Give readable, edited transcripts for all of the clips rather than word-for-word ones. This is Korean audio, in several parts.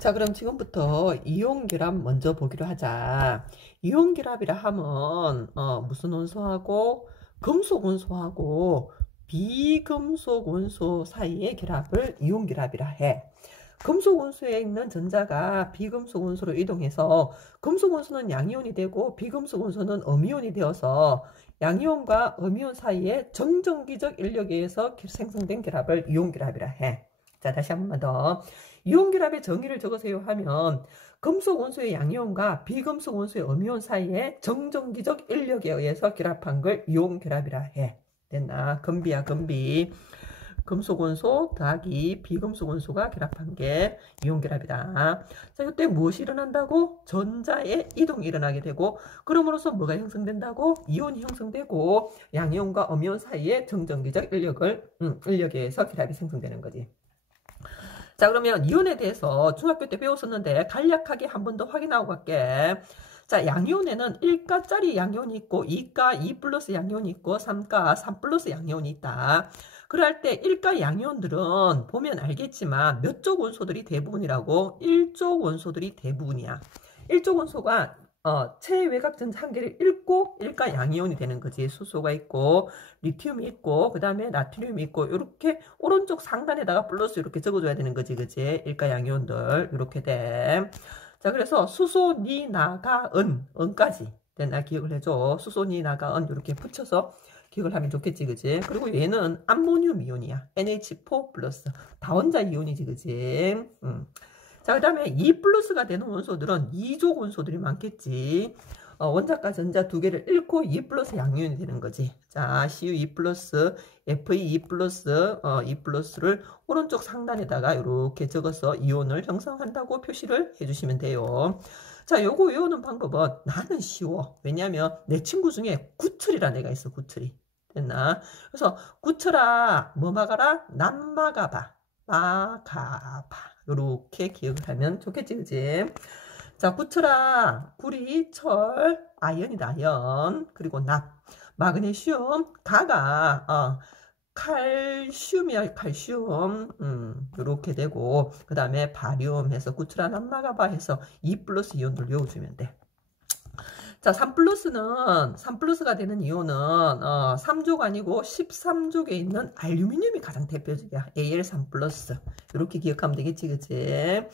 자, 그럼 지금부터 이온결합 먼저 보기로 하자. 이온결합이라 하면 무슨 원소하고 금속 원소하고 비금속 원소 사이의 결합을 이온결합이라 해. 금속 원소에 있는 전자가 비금속 원소로 이동해서 금속 원소는 양이온이 되고 비금속 원소는 음이온이 되어서 양이온과 음이온 사이의 정전기적 인력에 의해서 생성된 결합을 이온결합이라 해. 자, 다시 한 번만 더. 이온결합의 정의를 적으세요 하면 금속 원소의 양이온과 비금속 원소의 음이온 사이에 정전기적 인력에 의해서 결합한 걸 이온결합이라 해. 됐나? 금비야, 금비. 금속 원소 더하기 비금속 원소가 결합한 게 이온결합이다. 자, 이때 무엇이 일어난다고? 전자의 이동이 일어나게 되고, 그럼으로써 뭐가 형성된다고? 이온이 형성되고, 양이온과 음이온 사이에 정전기적 인력에 의해서 결합이 생성되는 거지. 자, 그러면 이온에 대해서 중학교 때 배웠었는데 간략하게 한 번 더 확인하고 갈게. 자, 양이온에는 1가짜리 양이온이 있고 2가 2 플러스 양이온이 있고 3가 3 플러스 양이온이 있다. 그럴 때 1가 양이온들은 보면 알겠지만 몇 쪽 원소들이 대부분이라고? 1쪽 원소들이 대부분이야. 1쪽 원소가 체외곽 전자 한 개를 읽고 1가 양이온이 되는 거지. 수소가 있고 리튬이 있고 그 다음에 나트륨이 있고 이렇게 오른쪽 상단에다가 플러스 이렇게 적어줘야 되는 거지. 그치? 1가 양이온들 이렇게 돼. 자, 그래서 수소, 니, 나가, 은까지 됐나? 기억을 해줘. 수소, 니, 나가, 은 이렇게 붙여서 기억을 하면 좋겠지. 그치? 그리고 얘는 암모늄 이온이야. NH4 플러스 다원자 이온이지. 그치? 자, 그 다음에 2 플러스가 되는 원소들은 2족 원소들이 많겠지. 원자과 전자 두 개를 잃고 2 플러스 양이온이 되는 거지. 자, Cu 2 플러스, Fe 2 플러스, 2 플러스를 오른쪽 상단에다가 이렇게 적어서 이온을 형성한다고 표시를 해주시면 돼요. 자, 요거 외우는 방법은 나는 쉬워. 왜냐면 내 친구 중에 구철이라는 애가 있어. 구철이. 됐나? 그래서 구철아, 뭐 막아라? 난 막아봐. 막아봐. 요렇게 기억을 하면 좋겠지, 그지? 자, 구철아, 구리, 철, 아연이다, 아연. 그리고 납, 마그네슘, 가가, 칼슘이야, 칼슘. 요렇게 되고, 그 다음에 바륨 해서 구철아, 납마가바 해서 2 플러스 이온들 외워주면 돼. 자, 3 플러스가 되는 이온은 3족 아니고 13족에 있는 알루미늄이 가장 대표적이야. Al3 플러스. 이렇게 기억하면 되겠지, 그치?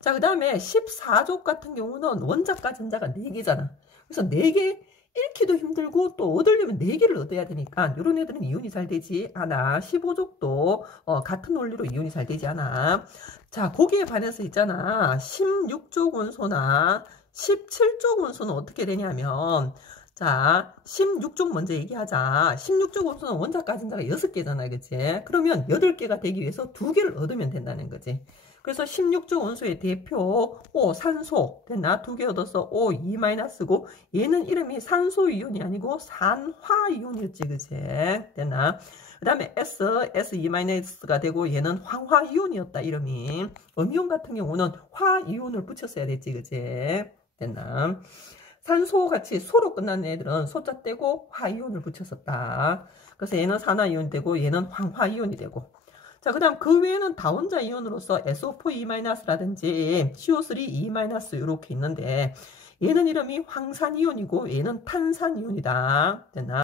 자, 그 다음에 14족 같은 경우는 원자과 전자가 4개잖아. 그래서 4개 읽기도 힘들고 또 얻으려면 4개를 얻어야 되니까 이런 애들은 이온이 잘 되지 않아. 15족도 같은 원리로 이온이 잘 되지 않아. 자, 거기에 반해서 있잖아. 16족 원소나 17족 원소는 어떻게 되냐면, 자, 16족 먼저 얘기하자. 16족 원소는 원자과 전자가 6개잖아, 그치? 그러면 8개가 되기 위해서 2개를 얻으면 된다는 거지. 그래서 16족 원소의 대표, 산소, 됐나? 2개 얻어서 O2-고, 얘는 이름이 산소이온이 아니고 산화이온이었지, 그치? 됐나? 그 다음에 S2-가 되고 얘는 황화이온이었다, 이름이. 음이온 같은 경우는 화이온을 붙였어야 됐지, 그치? 됐나? 산소같이 소로 끝나는 애들은 소자 떼고 화이온을 붙였었다. 그래서 얘는 산화이온이 되고 얘는 황화이온이 되고. 자, 그 다음 그 외에는 다원자 이온으로서 SO4E-라든지 CO3E- 이렇게 있는데 얘는 이름이 황산이온이고 얘는 탄산이온이다. 됐나?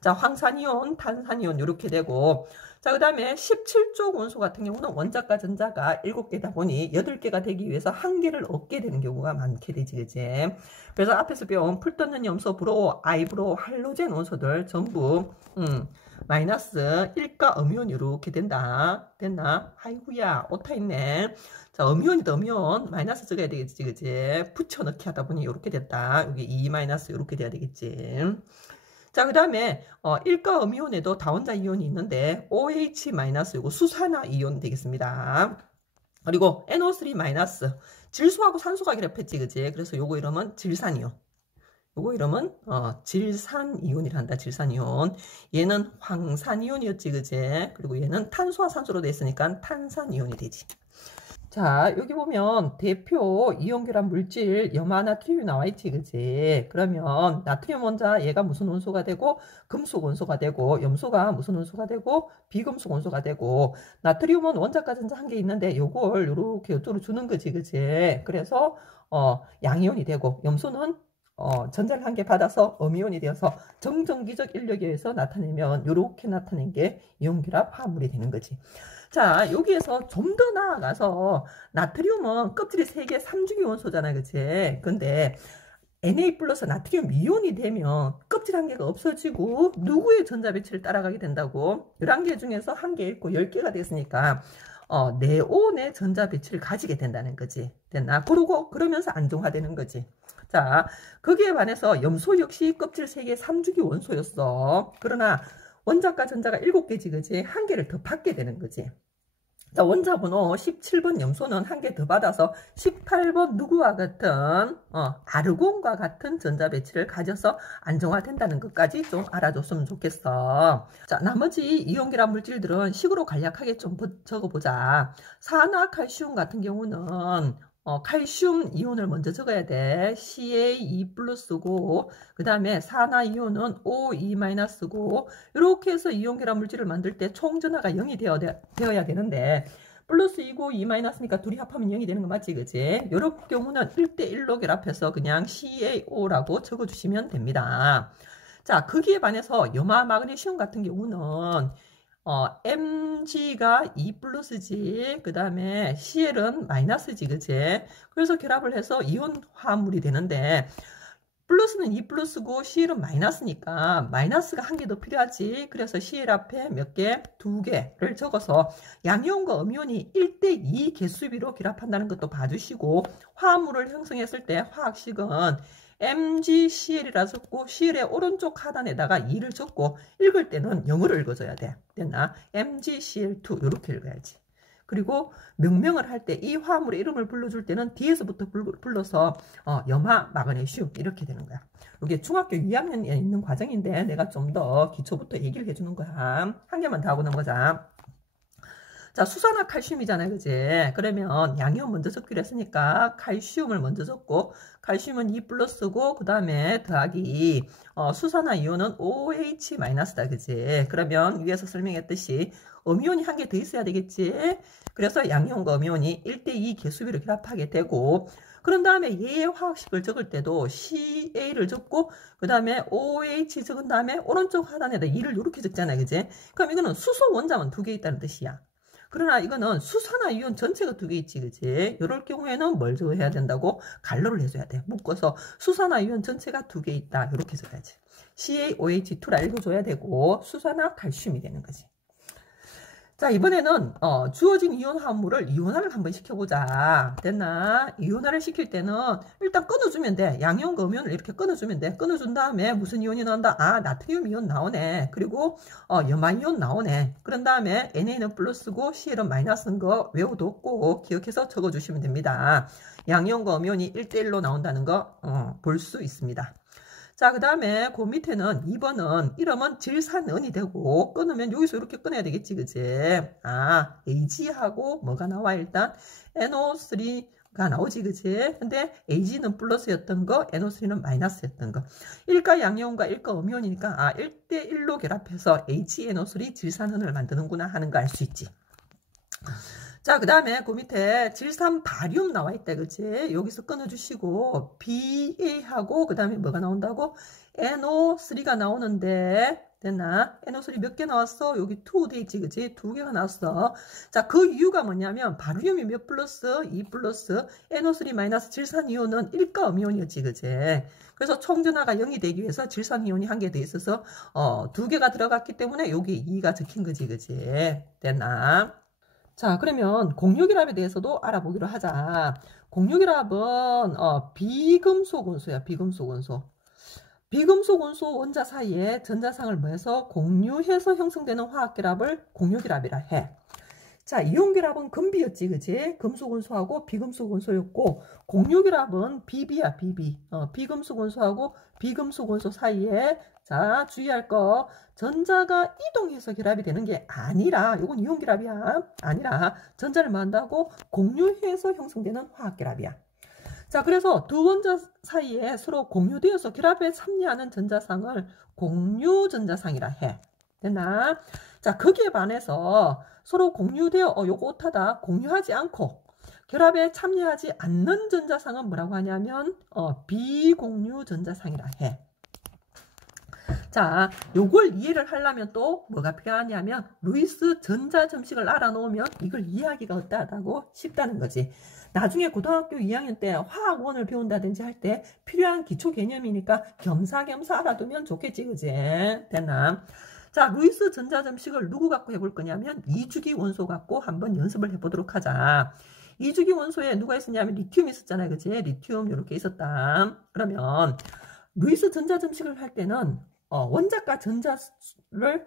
자, 황산이온, 탄산이온 이렇게 되고, 자, 그 다음에 17족 원소 같은 경우는 원자과 전자가 7개다 보니 8개가 되기 위해서 1개를 얻게 되는 경우가 많게 되지, 그치? 그래서 앞에서 배운 풀 떴는 염소, 브로, 아이브로, 할로젠 원소들 전부 마이너스 1가 음이온 이렇게 된다. 됐나? 아이구야, 오타 있네. 자, 음이온이다, 음이온. 마이너스 적어야 되겠지, 그치? 붙여넣기 하다 보니 이렇게 됐다. 여기 2 마이너스 이렇게 돼야 되겠지. 자, 그 다음에 1가 음이온에도 다원자 이온이 있는데 OH- 이거 수산화 이온 되겠습니다. 그리고 NO3- 질소하고 산소가 결합했지, 그치? 그래서 요거 이름은 질산이온. 요거 이름은 질산이온이란다. 질산이온. 얘는 황산이온이었지, 그치? 그리고 얘는 탄소와 산소로 돼 있으니까 탄산이온이 되지. 자, 여기 보면 대표 이온결합 물질 염화나트륨이 나와 있지, 그지? 그러면 나트륨 원자 얘가 무슨 원소가 되고 금속 원소가 되고 염소가 무슨 원소가 되고 비금속 원소가 되고 나트륨은 원자과 전자 한 개 있는데 요걸 요렇게 이쪽으로 주는 거지, 그지? 그래서 양이온이 되고 염소는 전자를 한 개 받아서 음이온이 되어서 정전기적 인력에 의해서 나타내면 요렇게 나타낸 게 이온결합 화합물이 되는 거지. 자, 여기에서 좀 더 나아가서 나트륨은 껍질이 3개 3주기 원소잖아, 그치? 근데 Na 플러스 나트륨 이온이 되면 껍질 한 개가 없어지고 누구의 전자 배치를 따라가게 된다고? 11개 중에서 1개 있고 10개가 됐으니까 네온의 전자 배치를 가지게 된다는 거지. 됐나? 그러면서 안정화되는 거지. 자, 거기에 반해서 염소 역시 껍질 3개 3주기 원소였어. 그러나 원자과 전자가 7개지, 그지? 1개를 더 받게 되는 거지. 자, 원자 번호 17번 염소는 1개 더 받아서 18번 누구와 같은 아르곤과 같은 전자 배치를 가져서 안정화된다는 것까지 좀 알아줬으면 좋겠어. 자, 나머지 이온결합 물질들은 식으로 간략하게 좀 적어보자. 산화칼슘 같은 경우는 칼슘 이온을 먼저 적어야 돼. Ca2 플러스고 그 다음에 산화이온은 O2 마이너스고 이렇게 해서 이온결합 물질을 만들 때 총전하가 0이 되어야 되는데 플러스 2고 2 마이너스니까 둘이 합하면 0이 되는 거 맞지, 그지? 이런 경우는 1대1로 결합해서 그냥 CaO라고 적어주시면 됩니다. 자, 거기에 반해서 염화 마그네슘 같은 경우는 Mg가 2 플러스지, 그 다음에 Cl은 마이너스지, 그치? 그래서 결합을 해서 이온 화합물이 되는데, 플러스는 2 플러스고 Cl은 마이너스니까, 마이너스가 1개 더 필요하지. 그래서 Cl 앞에 몇 개? 2개를 적어서 양이온과 음이온이 1대2 개수비로 결합한다는 것도 봐주시고, 화합물을 형성했을 때 화학식은 MgCl이라 적고 Cl의 오른쪽 하단에다가 2를 적고 읽을 때는 영어로 읽어줘야 돼. 됐나? MgCl2 이렇게 읽어야지. 그리고 명명을 할 때 이 화합물의 이름을 불러줄 때는 뒤에서부터 불러서 염화 마그네슘 이렇게 되는 거야. 이게 중학교 2학년에 있는 과정인데 내가 좀 더 기초부터 얘기를 해주는 거야. 한 개만 더 하고 넘어가자. 자, 수산화 칼슘이잖아요, 그지? 그러면 양이온 먼저 적기로 했으니까 칼슘을 먼저 적고 칼슘은 2 플러스고 그 다음에 더하기 수산화 이온은 OH 마이너스다, 그지? 그러면 위에서 설명했듯이 음이온이 1개 더 있어야 되겠지? 그래서 양이온과 음이온이 1대2 개수비로 결합하게 되고 그런 다음에 얘의 화학식을 적을 때도 CA를 적고 그 다음에 OH 적은 다음에 오른쪽 하단에다 2를 이렇게 적잖아요, 그지? 그럼 이거는 수소 원자만 2개 있다는 뜻이야. 그러나 이거는 수산화 이온 전체가 2개 있지, 그치? 이럴 경우에는 뭘 적어야 된다고? 갈로를 해줘야 돼. 묶어서 수산화 이온 전체가 2개 있다. 이렇게 적어야지. CaOH2라 읽어줘야 되고 수산화 칼슘이 되는 거지. 자, 이번에는 주어진 이온 화합물을 이온화를 한번 시켜보자. 됐나? 이온화를 시킬 때는 일단 끊어주면 돼. 양이온과 음이온을 이렇게 끊어주면 돼. 끊어준 다음에 무슨 이온이 나온다? 아, 나트륨 이온 나오네. 그리고 염화 이온 나오네. 그런 다음에 NA는 플러스고 CL은 마이너스인 거 외워뒀고 기억해서 적어주시면 됩니다. 양이온과 음이온이 1대1로 나온다는 거 볼 수 있습니다. 자, 그 다음에 그 밑에는 2번은 이러면 질산은이 되고 끊으면 여기서 이렇게 끊어야 되겠지, 그지? 아, AG하고 뭐가 나와? 일단 NO3가 나오지, 그지? 근데 AG는 플러스였던 거, NO3는 마이너스였던 거. 1가 양이온과 1가 음이온이니까 아, 1대1로 결합해서 HNO3 질산은을 만드는구나 하는 거 알 수 있지. 자, 그 다음에 그 밑에 질산 바륨 나와 있다, 그치? 여기서 끊어주시고 BA하고 그 다음에 뭐가 나온다고? NO3가 나오는데 됐나? NO3 몇 개 나왔어? 여기 2 돼 있지, 그치? 2개가 나왔어. 자, 그 이유가 뭐냐면 바륨이 몇 플러스? 2 플러스 NO3 마이너스 질산이온은 1가 음이온이었지, 그치? 그래서 총전하가 0이 되기 위해서 질산이온이 1개 돼 있어서 2개가 들어갔기 때문에 여기 2가 적힌 거지, 그치? 됐나? 자, 그러면 공유결합에 대해서도 알아보기로 하자. 공유결합은 비금속 원소야, 비금속 원소. 비금속 원소 원자 사이에 전자상을 뭐해서 공유해서 형성되는 화학결합을 공유결합이라 해. 자, 이온결합은 금비였지, 그치? 금속 원소하고 비금속 원소였고, 공유결합은 비비야, 비비. 비금속 원소하고 비금속 원소 사이에 자, 주의할 거. 전자가 이동해서 결합이 되는 게 아니라, 이건 이온결합이야. 아니라, 전자를 뭐 한다고? 공유해서 형성되는 화학결합이야. 자, 그래서 두 원자 사이에 서로 공유되어서 결합에 참여하는 전자상을 공유전자상이라 해. 됐나? 자, 거기에 반해서 서로 공유되어, 요거 오타다. 공유하지 않고, 결합에 참여하지 않는 전자상은 뭐라고 하냐면, 비공유 전자상이라 해. 자, 요걸 이해를 하려면 또 뭐가 필요하냐면 루이스 전자 점식을 알아놓으면 이걸 이해하기가 어떠하다고 쉽다는 거지. 나중에 고등학교 2학년 때 화학원을 배운다든지 할 때 필요한 기초 개념이니까 겸사겸사 알아두면 좋겠지, 그지? 됐나? 자, 루이스 전자 점식을 누구 갖고 해볼 거냐면 이주기 원소 갖고 한번 연습을 해보도록 하자. 이주기 원소에 누가 있었냐면 리튬이 있었잖아요, 그지? 리튬 이렇게 있었다. 그러면 루이스 전자 점식을 할 때는 원자과 전자를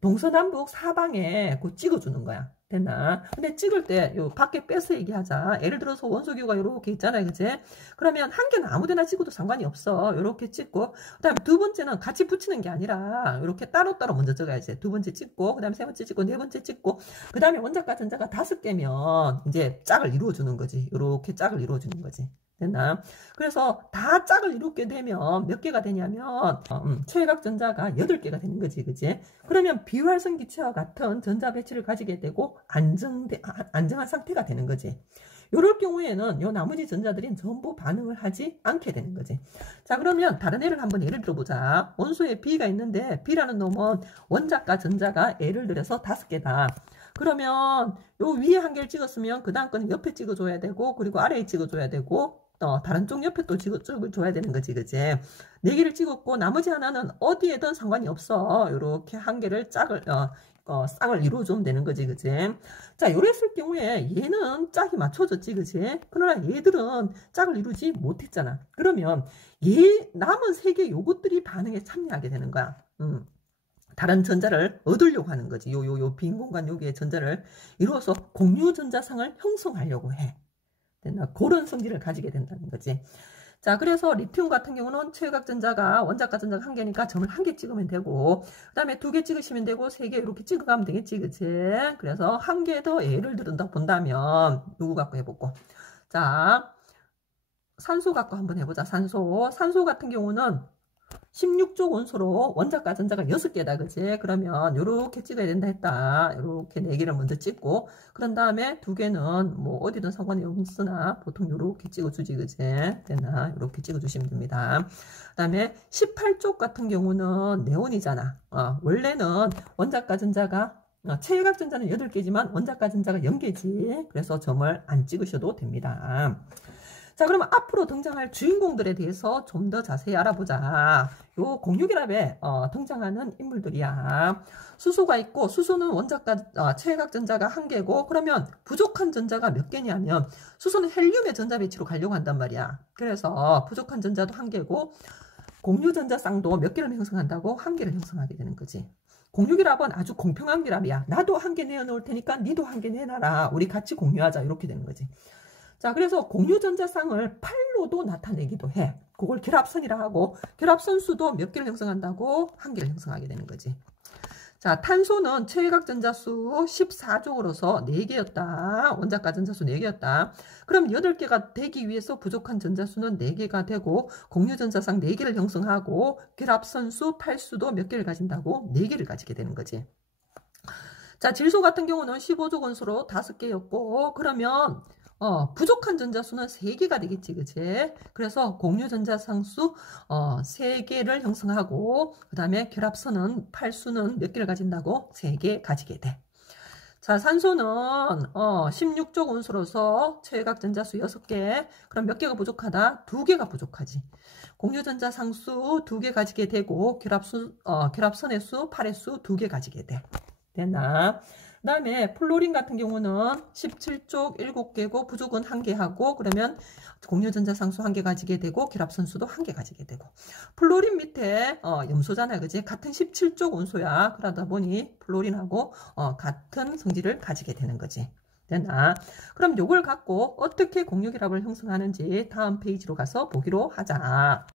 동서남북 사방에 찍어주는 거야. 됐나? 근데 찍을 때 요 밖에 빼서 얘기하자. 예를 들어서 원소기호가 요렇게 있잖아요. 그지? 그러면 한 개는 아무 데나 찍어도 상관이 없어. 요렇게 찍고 그 다음에 두 번째는 같이 붙이는 게 아니라 요렇게 따로따로 먼저 적어야지. 두 번째 찍고 그 다음에 세 번째 찍고 네 번째 찍고 그 다음에 원자과 전자가 5개면 이제 짝을 이루어주는 거지. 요렇게 짝을 이루어주는 거지. 됐나? 그래서 다 짝을 이루게 되면 몇 개가 되냐면 최외각 전자가 8개가 되는 거지, 그지? 그러면 비활성 기체와 같은 전자 배치를 가지게 되고 안정한 상태가 되는 거지. 이럴 경우에는 요 나머지 전자들이 전부 반응을 하지 않게 되는 거지. 자, 그러면 다른 예를 한번 예를 들어보자. 원소에 B가 있는데 B라는 놈은 원자과 전자가 예를 들어서 5개다. 그러면 요 위에 한 개를 찍었으면 그 다음 거는 옆에 찍어줘야 되고 그리고 아래에 찍어줘야 되고 다른 쪽 옆에 또 찍어줘야 되는 거지, 그지? 4개를 찍었고 나머지 하나는 어디에든 상관이 없어. 요렇게 한 개를 쌍을 이루어주면 되는 거지, 그지? 자, 요랬을 경우에 얘는 짝이 맞춰졌지, 그지? 그러나 얘들은 짝을 이루지 못했잖아. 그러면 남은 3개 요것들이 반응에 참여하게 되는 거야. 다른 전자를 얻으려고 하는 거지. 빈 공간 여기에 전자를 이루어서 공유전자상을 형성하려고 해. 됐나? 그런 성질을 가지게 된다는 거지. 자, 그래서 리튬 같은 경우는 최외각 전자가 원자과 전자가 1개니까 점을 1개 찍으면 되고 그 다음에 2개 찍으시면 되고 3개 이렇게 찍어가면 되겠지, 그치? 그래서 1개 더 예를 들은다 본다면 누구 갖고 해보고 자, 산소 갖고 한번 해보자. 산소 같은 경우는 16쪽 원소로 원자과 전자가 6개다, 그지? 그러면 요렇게 찍어야 된다 했다. 요렇게 4개를 먼저 찍고 그런 다음에 2개는 뭐 어디든 상관이 없으나 보통 요렇게 찍어주지, 그지? 되나? 요렇게 찍어주시면 됩니다. 그 다음에 18쪽 같은 경우는 네온이잖아. 원래는 원자과 전자가 최외각 전자는 8개지만 원자과 전자가 0개지. 그래서 점을 안 찍으셔도 됩니다. 자, 그러면 앞으로 등장할 주인공들에 대해서 좀 더 자세히 알아보자. 요 공유결합에 등장하는 인물들이야. 수소가 있고 수소는 원자과 최외각 전자가 1개고 그러면 부족한 전자가 몇 개냐면 수소는 헬륨의 전자 배치로 가려고 한단 말이야. 그래서 부족한 전자도 1개고 공유전자 쌍도 몇 개를 형성한다고? 1개를 형성하게 되는 거지. 공유결합은 아주 공평한 결합이야. 나도 1개 내어놓을 테니까 니도 1개 내놔라. 우리 같이 공유하자. 이렇게 되는 거지. 자, 그래서 공유전자쌍을 팔로도 나타내기도 해. 그걸 결합선이라 하고 결합선수도 몇 개를 형성한다고? 1개를 형성하게 되는 거지. 자, 탄소는 최외각 전자수 14종으로서 4개였다. 원자과 전자수 4개였다. 그럼 8개가 되기 위해서 부족한 전자수는 4개가 되고 공유전자쌍 4개를 형성하고 결합선수 8수도 몇 개를 가진다고? 4개를 가지게 되는 거지. 자, 질소 같은 경우는 15족 원소로 5개였고 그러면 부족한 전자수는 3개가 되겠지, 그치? 그래서 공유전자상수 3개를 형성하고 그 다음에 결합선은 8수는 몇 개를 가진다고? 3개 가지게 돼. 자, 산소는 16족 원소로서 최외각 전자수 6개. 그럼 몇 개가 부족하다? 2개가 부족하지. 공유전자상수 2개 가지게 되고 결합선의 수 8의 수 2개 가지게 돼. 됐나? 그 다음에 플로린 같은 경우는 17쪽 7개고 부족은 1개 하고 그러면 공유전자상수 1개 가지게 되고 결합선수도 1개 가지게 되고 플로린 밑에 염소잖아요, 그지? 같은 17쪽 원소야. 그러다 보니 플로린하고 같은 성질을 가지게 되는 거지. 됐나? 그럼 요걸 갖고 어떻게 공유결합을 형성하는지 다음 페이지로 가서 보기로 하자.